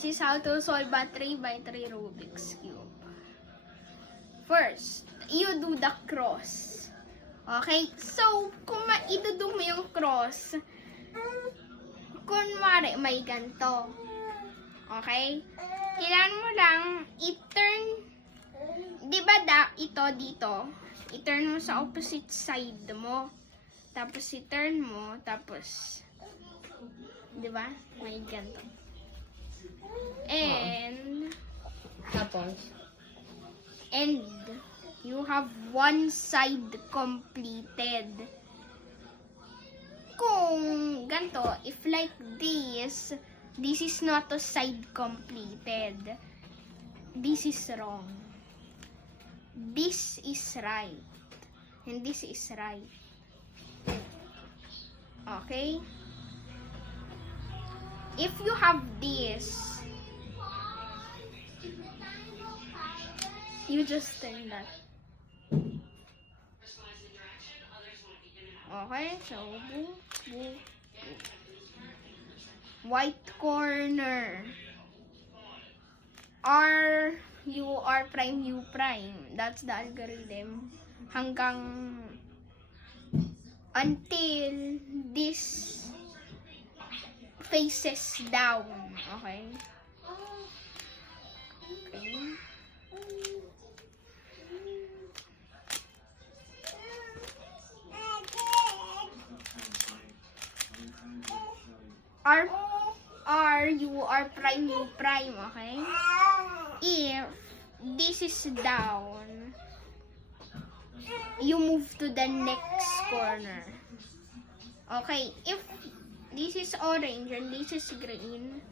This is how to solve a 3x3 Rubik's Cube. First, you do the cross. Okay? So, kung idudong mo yung cross, kunwari may ganito. Okay? Kailangan mo lang i-turn, di ba ito dito? I-turn mo sa opposite side mo. Tapos i-turn mo, tapos, di ba? May ganito. And, you have one side completed. Kung ganito, if like this is not a side completed. This is wrong. This is right. And this is right. Okay? If you have this, you just turn that. Okay, so boom, boom, boom. White corner. R, U, R prime, U prime. That's the algorithm. Hanggang until this faces down. Okay? Okay. R, U, R prime, U prime, okay? If this is down, you move to the next corner. Okay, if this is orange and this is green,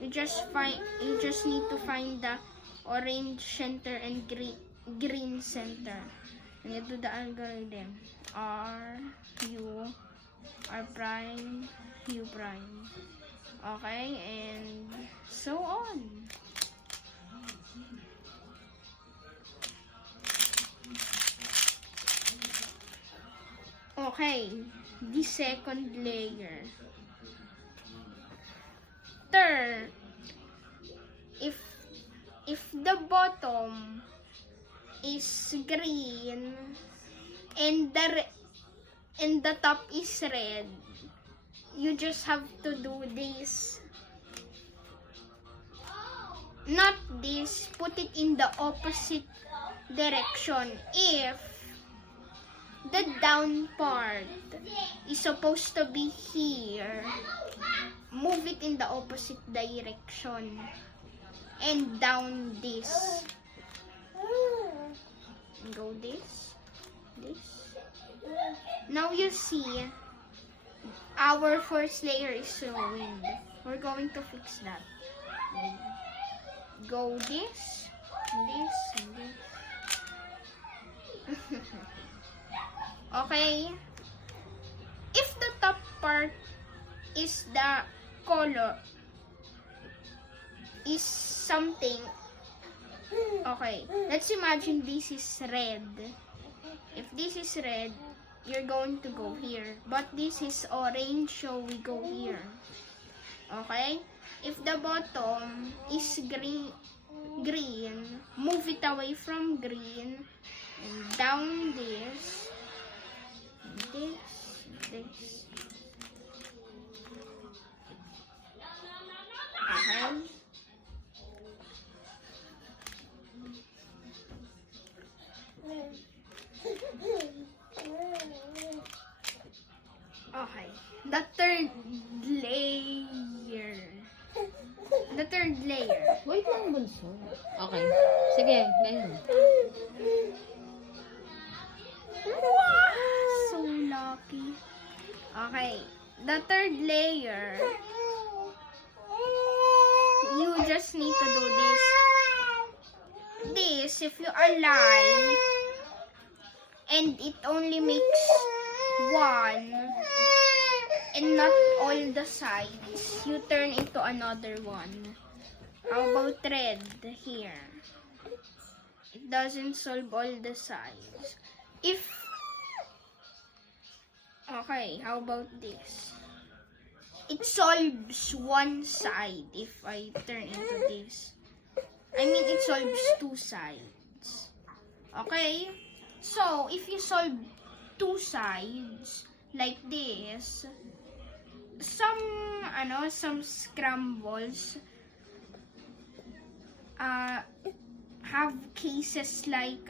you just need to find the orange center and green center. And you do the algorithm. R, U, R prime, U prime. Okay, and so on. Okay, the second layer. Third, if the bottom is green and the top is red, you just have to do this. Not this, put it in the opposite direction. If the down part is supposed to be here, move it in the opposite direction and down this. Go this. Now you see, our first layer is ruined. We're going to fix that. Go this, and this. Okay. If the top part is the color, is something. Okay. Let's imagine this is red. If this is red, you're going to go here. But this is orange, so we go here. Okay? If the bottom is green, move it away from green and down this. This. Okay. Okay. The third layer. Wait lang, bunso. Okay. Sige, ganyan. Wow! So lucky. Okay. The third layer, you just need to do this. This, if you align, and it only makes one, and not all the sides, you turn into another one. How about red here? It doesn't solve all the sides. Okay, how about this? it solves one side if I turn into this. I mean, it solves two sides. Okay? So, if you solve two sides like this, some scrambles have cases like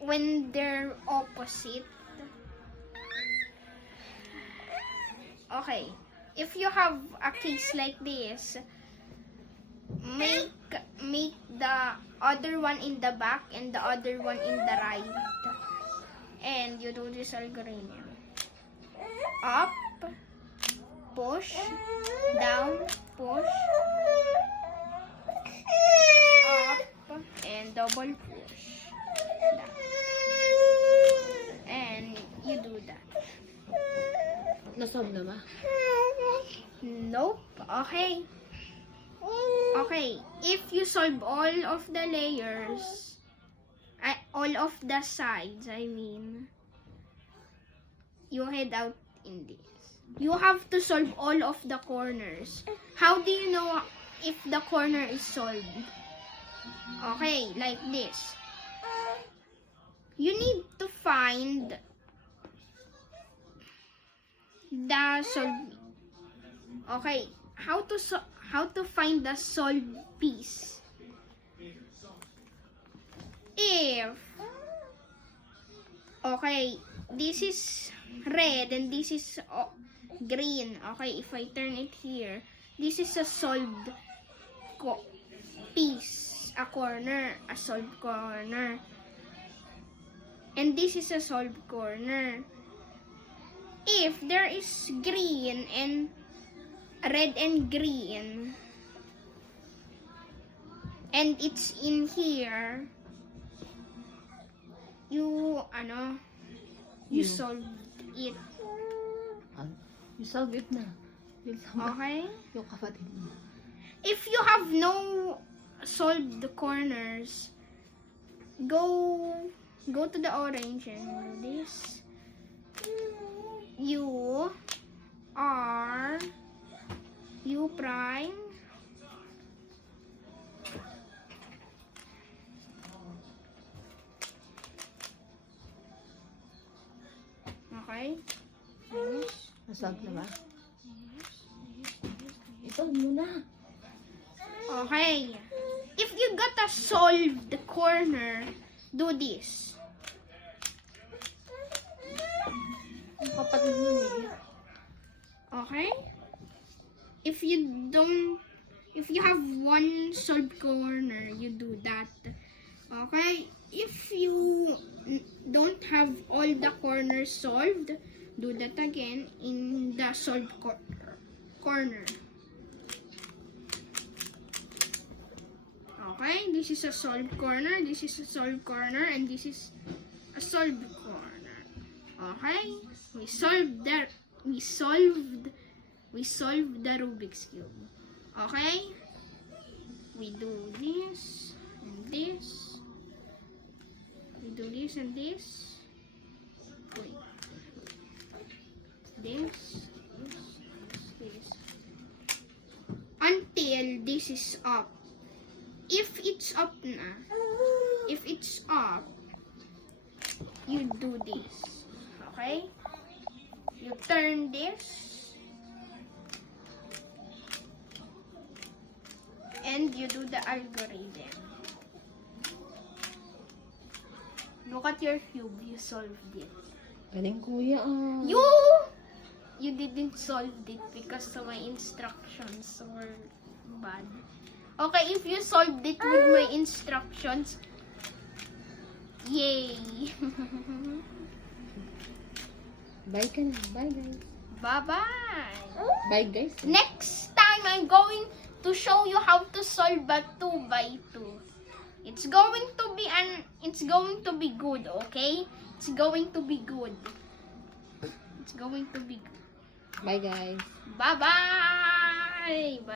when they're opposite. Okay, if you have a case like this, make the other one in the back and the other one in the right, and you do this algorithm: up, push, down, push, up, and double push, down. And you do that. Nasolve na ba? Nope. Okay. Okay, if you solve all of the layers, all of the sides, I mean, you head out in this. You have to solve all of the corners. How do you know if the corner is solved? Okay, like this. You need to find the solve. Okay, how to find the solved piece? If this is red and this is green. Okay, if I turn it here, this is a solved piece, a solved corner. And this is a solved corner. If there is green and red and green, and it's in here, you solved it. You solve it na. Okay? Yung kapatid mo. If you have no solved corners, go to the orange and do this. U prime, okay? Nasolve na ba? Isolve mo na. Okay. If you got a solved corner, do this. Yung kapatid mo eh. Okay? If you have one solved corner, you do that. Okay? If you don't have all the corners solved, do that again in the solved corner. Okay? This is a solved corner, this is a solved corner, and this is a solved corner. Okay? We solved the Rubik's Cube. Okay? We do this and this. We do this and this. Wait. This. Until this is up. If it's up na, you do this. Okay? You turn this. And you do the algorithm. Look at your cube. You solved it. Galing kuya ah. You didn't solve it because my instructions were bad. Okay, if you solved it with my instructions, yay! Bye ka na. Bye guys. Bye-bye! Bye guys. Next time, I'm going to show you how to solve a 2x2. It's going to be good, okay? It's going to be good. It's going to be good. Bye guys. Bye-bye!